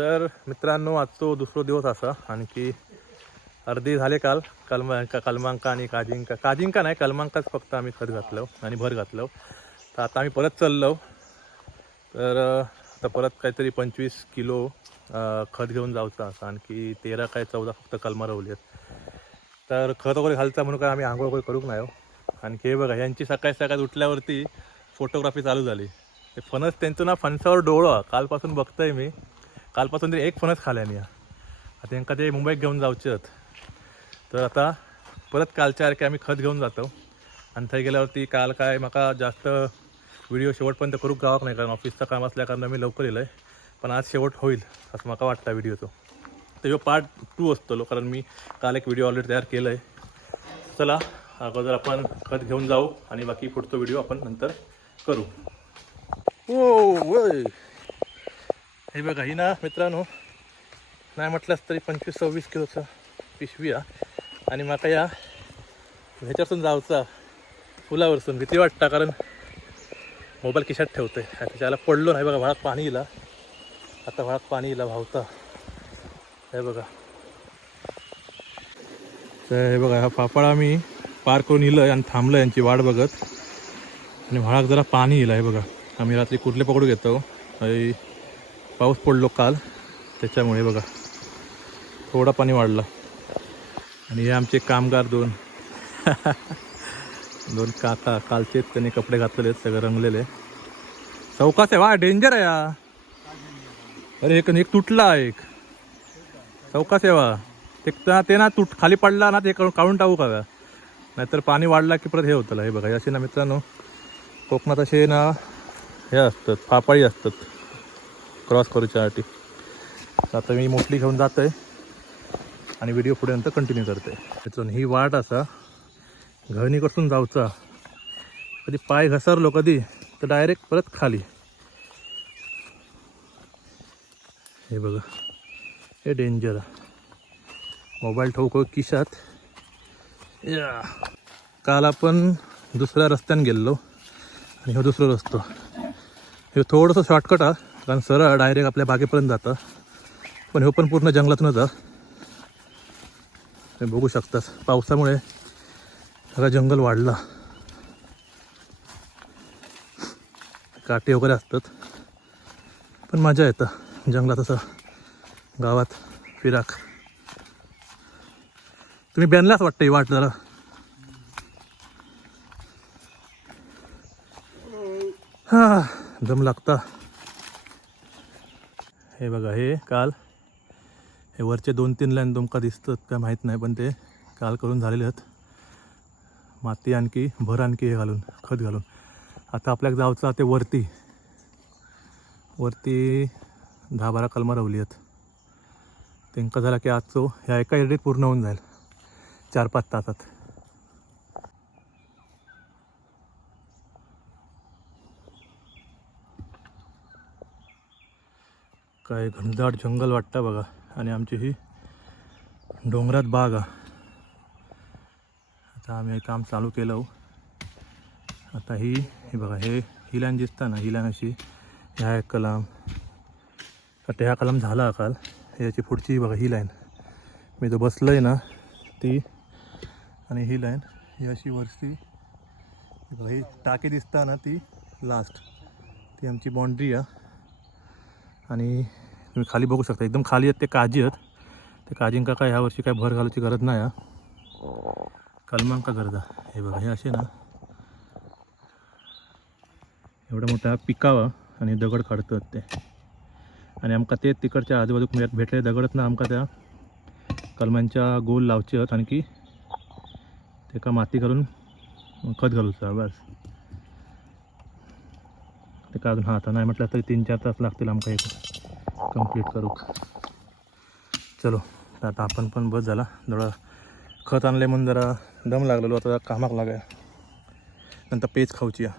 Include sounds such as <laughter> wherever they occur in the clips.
तर मित्रांनो आजचो दुसरो दिवस असा. आणखी अर्धी झाले काल. कलमांका कलमांका आणि काजिंका काजिंका नाही कलमांकाच फक्त आम्ही खत घातलो आणि भर घातलो. तर आता आम्ही परत चाललो. तर आता परत काहीतरी पंचवीस किलो खत घेऊन जायचं असं. आणखी तेरा काय चौदा फक्त कलमा रवली आहेत तर खत वगैरे घालता म्हणून काय आम्ही आंघोळ वगैरे करूक नाही हो. आणखी हे बघा यांची सकाळी सकाळी उठल्यावरती फोटोग्राफी चालू झाली. ते फणस त्यांचं ना फणसावर डोळं. कालपासून बघतंय मी. कालपासून तरी एक फणस खाल्याने आता यांका ते मुंबईत घेऊन जाऊचेत तर आता परत कालच्या सारखे आम्ही खत घेऊन जातो. आणि थंय गेल्यावरती काल काय म्हाका जास्त व्हिडिओ शेवटपर्यंत करूक गावक नाही कारण ऑफिसचं काम असल्या कारण मी लवकर येलो आहे पण आज शेवट होईल असं मला वाटतं व्हिडिओचं. तर ह्यो पार्ट टू असतो कारण मी काल एक व्हिडिओ ऑलरेडी तयार केलं आहे चला अगोदर आपण खत घेऊन जाऊ आणि बाकी पुढचा व्हिडिओ आपण नंतर करू. ओ वय हे बघा ही ना मित्रांनो नाही म्हटलंच तरी पंचवीस सव्वीस किलोचा पिशवी आहे. आणि माका या ह्याच्यातून जावचा पुलावरसून भीती वाटता कारण मोबाईल खिशात ठेवतोय. त्याच्याला पडलो नाही बघा भाळात पाणी इला. आता भाळात पाणी इला भावता. हे बघा. तर हे बघा हा फाफाळा आम्ही पार करून इलं आणि थांबलं यांची वाट बघत. आणि व्हाळात जरा पाणी इलं आहे बघा. आम्ही रात्री कुठले पकडू घेतो? पाऊस पडलो काल त्याच्यामुळे बघा थोडा पाणी वाढला. आणि हे आमचे कामगार दोन. <laughs> दोन काका कालचेच त्यांनी कपडे घातलेले आहेत सगळे रंगलेले चौकास आहे वा डेंजर आहे हा अरे एक एक तुटला एक. चौकास आहे वा. ते ना- ते ना तुट खाली पडला ना ते काढून काढून टाकू का नाहीतर पाणी वाढला की परत हे होतं हे बघा असे ना मित्रांनो कोकणात असे ना हे असतात फापाळी असतात. क्रॉस करूच्यासाठी. तर आता मी मोठली घेऊन जातोय. आणि व्हिडिओ पुढे नंतर कंटिन्यू करते तिथून ही वाट असा घरणीकडसून जाऊचा. कधी पाय घसरलो कधी तर डायरेक्ट परत खाली. हे बघा हे डेंजर मोबाईल ठेवू किशात या. काल आपण दुसऱ्या रस्त्याने गेलो आणि हा दुसरा रस्तो. हे थोडंसं शॉर्टकट आहे कारण सरळ डायरेक्ट आपल्या बागेपर्यंत जातं. पण हे पण पूर्ण जंगलातूनच आहे. हे बघू शकतात पावसामुळे सगळं जंगल वाढला. काटे वगैरे असतात. पण मजा येतं जंगलात असं. गावात फिराक. तुम्ही बेनलाच वाटतं ही वाट जरा. हा दम लागता. हे बघा हे काल हे वरचे दोन तीन लाईन तुमका दिसतात काय माहीत नाही पण ते काल करून झालेले आहेत. माती आणखी भर आणखी हे घालून खत घालून. आता आपल्याक जावचं ते वरती. वरती दहा बारा कलमा रवली आहेत. त्यांका झाला की आजचो ह्या एका एडीत पूर्ण होऊन जाईल. चार पाच तासात. काय घनदाट जंगल वाटतं बघा. आणि आमची ही डोंगरात बाग आहे. आता आम्ही हे काम चालू केलं हो. आता ही हे बघा हे ही लाईन ना ही लाईन अशी. ह्या एक कलम. आता ह्या कलम झाला काल. याची पुढची बघा ही लाईन. मी जो बसलो आहे ना ती आणि ही लाईन ही अशी वरची. बघा ही टाकी दिसता ना ती लास्ट. ती आमची बाँड्री आहे. आणि तुम्ही खाली बघू शकता. एकदम खाली आहेत ते काजी आहेत. ते काजींका काय ह्या वर्षी काय भर घालायची गरज नाही कलमांका गरज. आहे हे बघा हे असे ना. एवढा मोठा पिकावा आणि दगड काढतात ते. आणि आमका ते तिकडच्या आजूबाजूक म्हणजे भेटले दगडच ना आमका त्या कलमांच्या गोल लावचे आहेत आणखी. तेका माती घालून खत घालूचा बस. ते का अजून हा आता नाही म्हटलं तरी तीन चार तास लागतील आमका एक कंप्लीट करूक चलो तर आता आपण पण बस झाला. थोडा खत आणले म्हणून जरा दम लागलेलो आता कामाक लागाय नंतर पेज खाऊची या.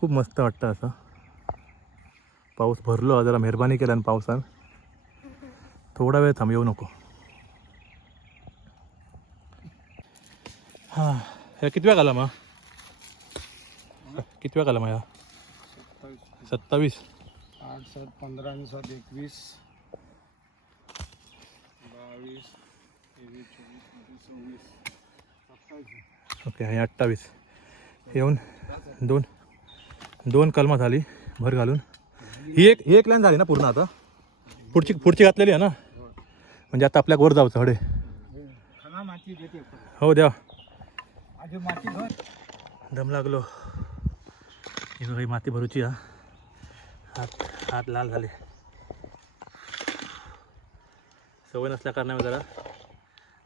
खूप मस्त वाटतं असं. पाऊस भरलो जरा मेहरबानी केला पावसान. थोडा वेळ थांब येऊ नको. हां ह्या कितव्या घाला मग कितव्या घाला मग ह्या? सत्तावीस. आठ सात पंधरा आणि सात एकवीस ओके आणि अठ्ठावीस. येऊन दोन दोन कलमा झाली भर घालून. ही एक ही एक लाईन झाली ना पूर्ण आता? पुढची पुढची घातलेली आहे ना? म्हणजे आता आपल्या वर जायचं हडे. हो द्या. आधी माती भर. दम लागलो. ही माती भरूची हा. हात हात लाल झाले. सवय नसल्या कारणाने जरा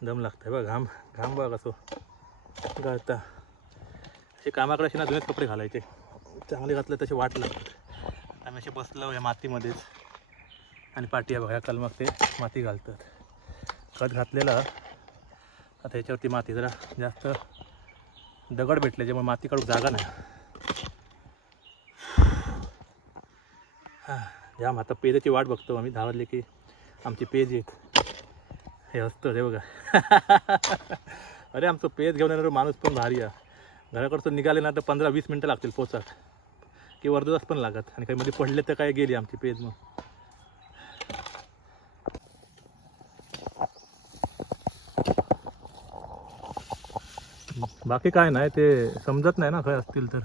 दम लागतंय बघ. घाम घाम बघ असो. गळता. असे कामाकडे असे ना जुनेच कपडे घालायचे. चांगले घातले तसे वाट लागतात आम्ही असे बसलो या मातीमध्येच. आणि पाठी बघा या कलमात ते माती घालतात. खत घातलेलं. आता ह्याच्यावरती माती जरा जास्त दगड भेटले ज्यामुळे माती काढूक जागा नाही. जाम आता पेजाची वाट बघतो आम्ही. धावले की आमची पेज येत हे असतं रे बघा. <laughs> अरे आमचं पेज घेऊन येणारा माणूस पण भारी आहे. घराकडचं निघाले ना तर पंधरा वीस मिनटं लागतील पोचाक की अर्धा तास पण लागत. आणि काही मध्ये पडले तर काय गेली आमची पेज मग. बाकी काय नाही ते समजत नाही ना काय असतील तर.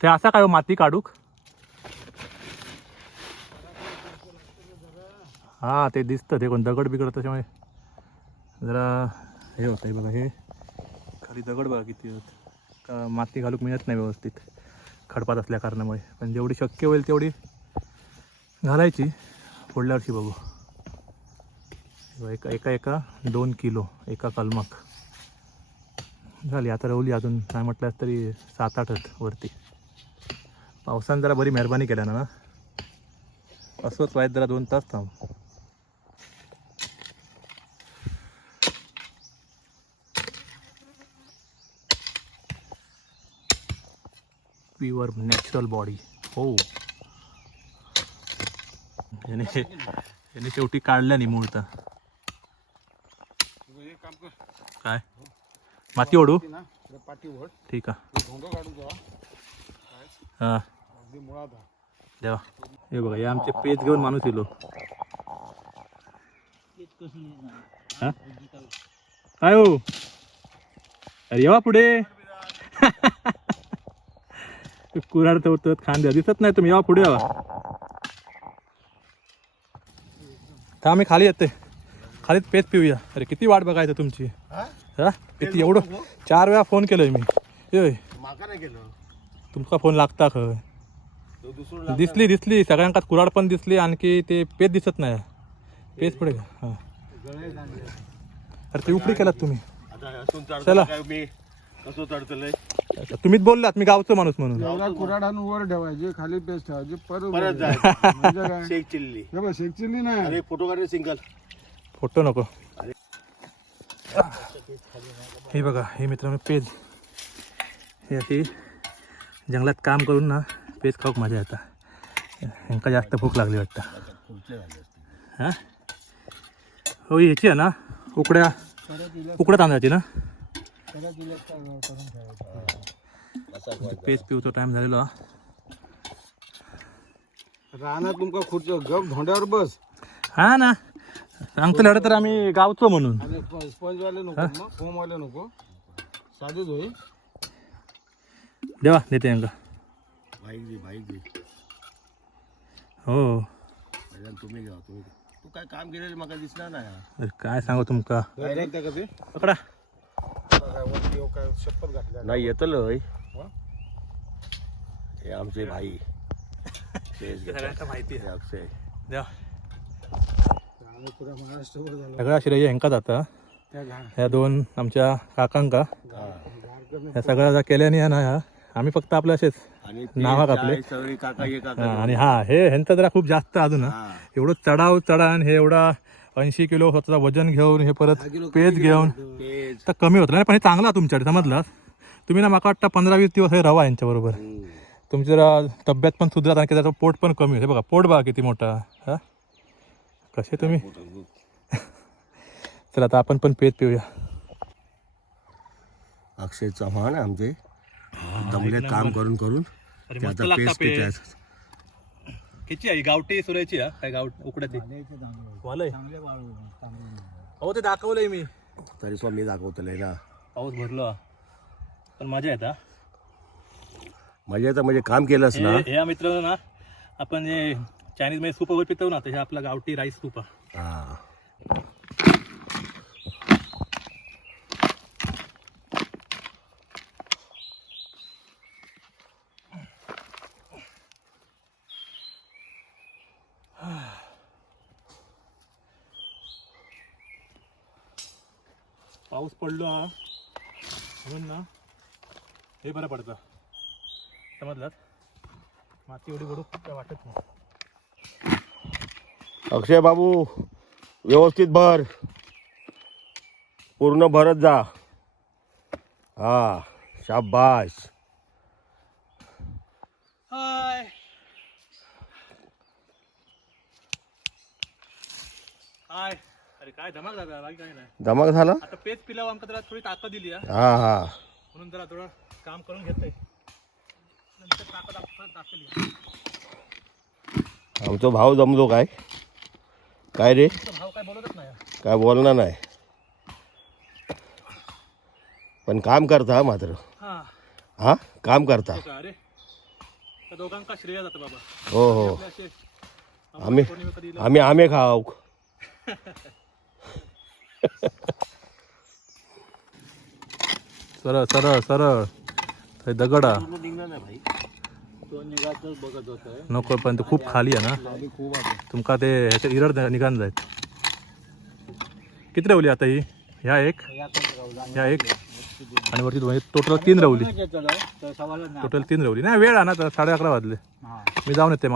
ते असा काय हो, माती काढूक? हा ते दिसतं ते कोण दगड बिगड त्याच्यामुळे. जरा हे होतं बघा हे. खाली दगड बघा किती होत का माती घालूक मिळत नाही व्यवस्थित खडपात असल्या कारणामुळे. पण जेवढी शक्य होईल तेवढी घालायची. पुढल्या वर्षी बघू. बघा, एका एका एका दोन किलो एका कलमाक. झाली आता रवली अजून. काय म्हटल्यास तरी सात आठच वरती. पावसानं जरा बरी मेहरबानी केल्या ना. असंच वाईट जरा दोन तास थांब. प्युअर नॅचरल बॉडी हो. याने याने शेवटी काढल्या नाही मूळता. काय? माती ओढू पाठी ओढ? ठीक आहे. हां. देवा. हे बघा हे आमचे पेज घेऊन माणूस येलो. हा? काय हो? अरे येवा पुढे. कुराड तर खांद्या दिसत नाही तुम्ही येवा पुढे यावा तर आम्ही खाली येते. खालीच पेज पिऊया. अरे किती वाट बघायचं तुमची? हा? किती? एवढं? चार वेळा फोन केलोय मी. येय माका नाही केलं. तुमचा फोन लागता खय दिसली दिसली. सगळ्यांका कुराड पण दिसली आणखी ते पेज दिसत नाही. पेज पुढे हां. अरे ते उपडी केलात तुम्ही. चला. तुम्हीच बोललात मी गावचं माणूस म्हणून. कुराड आणून वर ठेवायची खाली पेस्ट ठेवायची परत. म्हणजे चिल्ली. बघ शेकचिल्ली नाही. अरे फोटो काढले सिंगल फोटो नको. हे बघा हे मित्रांनो पेज. हे अशी जंगलात काम करून ना पेज खाऊक मजा येता. ह्यांका जास्त भूक लागली वाटतं. हां? हो ह्याची आहे ना? उकड्या उकड्या तांदळाची ना? पेज पिऊचा टाइम झालेला. राहणार तुमका खुर्च गप धोंड्यावर बस. हा ना. सांगतो लढं तर आम्ही गावचो म्हणून. आणि स्पंज वाले नको मग फोम वाले नको. साधेच होईल देवा देते यांका बाईक घे हो. तुम्ही घ्या तुम्ही घ्या. तू काय काम केलेलं मला दिसणार नाही अरे काय सांगू तुमका? पकडा. हो नाही येतं. हे? आमचे भाई. <laughs> तेच घेतात. सगळ्यांका माहिती हे अक्षय सगळा श्रेय ह्यांका जाता ह्या दोन आमच्या काकांका. हा. ह्या सगळ्या केल्याने ना ह्या आम्ही फक्त आपले असेच नावात आपले. हा, आणि हा हे ह्यांचं जरा खूप जास्त अजून हा. हा. एवढं चढाव चढाण हे एवढा ऐंशी किलो स्वतःचा वजन घेऊन हे परत पेज घेऊन. तर कमी होतं नाही पण हे चांगला तुमच्याकडे समजलात तुम्ही ना माका वाटतं पंधरा वीस दिवस हे रवा यांच्याबरोबर. हम्म. तुमची जरा तब्येत पण सुधारत आणि त्याचं पोट पण कमी होते. बघा पोट बघा किती मोठा हा? कसे तुम्ही? <laughs> चला आता आपण पण पेज पिऊया. अक्षय चव्हाण आमचे. दमले काम करून करून. अरे ते मस्त आता लागता पेस्ट. किती आहे? गावठी सुरायची हा? काय वालय. अहो ते दाखवलंय मी. तरी स्वामी दाखवतलंय ना. पाऊस भरलो. पण मजा येत हा? मजा येतं म्हणजे काम केलंस ना. हे मित्र ना आपण जे चायनीजमध्ये सूप वगैरे पितो ना तर हे आपला गावठी राईस सूप हा. हा. पाऊस पडलो हा. म्हणून ना हे बरं पडतं. समजलात माती एवढी बडू काय वाटत नाही. अक्षय बाबू व्यवस्थित भर. पूर्ण भरत जा. हा शाबाश हाय. हाय. अरे काय धमाक झाला बाकी काय नाही. धमाक झाला? आता पेज पिल्यावर आमका जरा थोडी ताकद दिली हा. हा हा. म्हणून जरा थोडं काम करून घेतोय. नंतर ताकद आपण दाखवली. आमचा भाव जमलो काय? काय रे? भाव काय बोलतच नाही काय बोलणार नाही. पण काम करता मात्र. हा. हा? काम करता? का? अरे. त्या दोघांका श्रेय जातं बाबा. हो हो. आपले असे आम्ही आम्ही आम्ही खाऊ. <laughs> सरळ सरळ सरळ. ते दगडा. बघत नको पण ते खूप खाली आहे ना. खाली खूप आहे तुमका ते ह्याच्या इरड निघान जायत. किती रवली आता ही? ह्या एक? ह्या एक? आणि वरती दोन टोटल तीन रवली. टोटल तीन रवली. नाही वेळ आहे ना तर साडे अकरा वाजले. मी जाऊन येते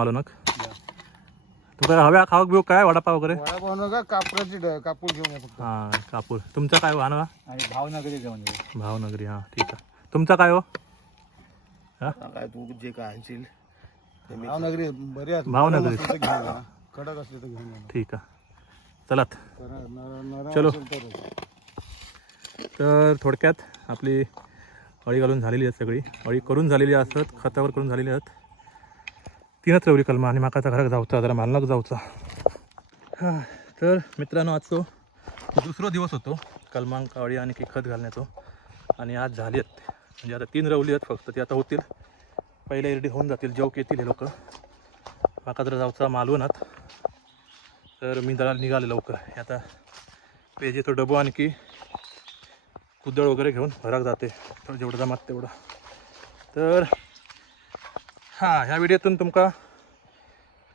मालूनक तुमका हव्या खावक बिवक काय? वडापाव वगैरे? वडापाव नका कापडाची ड- कापूर घेऊन या फक्त. हा कापूर. तुमचा काय हो आणवा आणि भावनगरी घेऊन ये. भावनगरी हा ठीक आहे. तुमचा काय हो? काय तू जे काय आणशील भावनगरी बरी आहेत भावनगरी. नरम असली तर घेऊन या. कडक असले तर घेऊन या ठीक आहे. चलात. तर नर- नरम चलो. असेल तरच. तर थोडक्यात आपली अळी घालून झालेली आहे सगळी. अळी करून झालेली असत खतावर करून झालेली आहेत. तीनच रवली कलमा आणि माका आता घरात जाऊचा जरा मालनाक जाऊचा. हां तर मित्रांनो आज तो दुसरा दिवस होतो कलमांक अळी आणि खत घालण्याचो. आणि आज झाली आहेत म्हणजे आता तीन रवली आहेत फक्त ती आता होतील. पहिल्या एरडी होऊन जातील जेवक येतील हे लोक. माका जरा जाऊचा मालवणात तर मी जरा निघाले लवकर. हे आता पेजे तो डबो आणखी कुदळ वगैरे घेऊन घरात जाते. तर जेवढं जमात तेवढं. तर हां ह्या व्हिडिओतून तुमका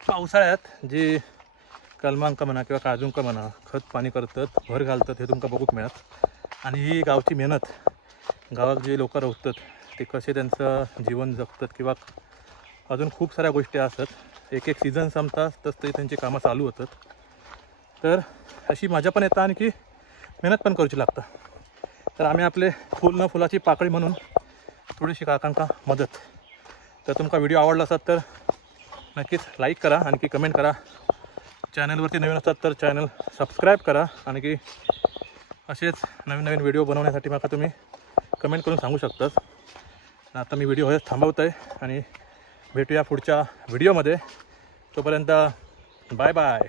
पावसाळ्यात जे कलमांका म्हणा किंवा काजूंका म्हणा खत पाणी करतात भर घालतात हे तुमका बघूक मिळत. आणि ही गावची मेहनत गावात जे लोक रवतात ते कसे त्यांचं जीवन जगतात किंवा अजून खूप साऱ्या गोष्टी असतात एक एक सीझन संपतात तस ते त्यांची कामं चालू होतात. तर अशी मजा पण येतं आणखी मेहनत पण करूची लागतं. तर आम्ही आपले फुल न फुलाची पाकळी म्हणून थोडीशी काकांका मदत. तर तुमका व्हिडिओ आवडला असतात तर नक्कीच लाईक करा आणखी कमेंट करा. चॅनलवरती नवीन असतात तर चॅनल सबस्क्राईब करा आणखी असेच नवीन नवीन व्हिडिओ बनवण्यासाठी माका तुम्ही कमेंट करून सांगू शकतात. आता मी व्हिडिओ हेच थांबवतो आहे आणि भेटूया पुढच्या व्हिडिओमध्ये तोपर्यंत बाय बाय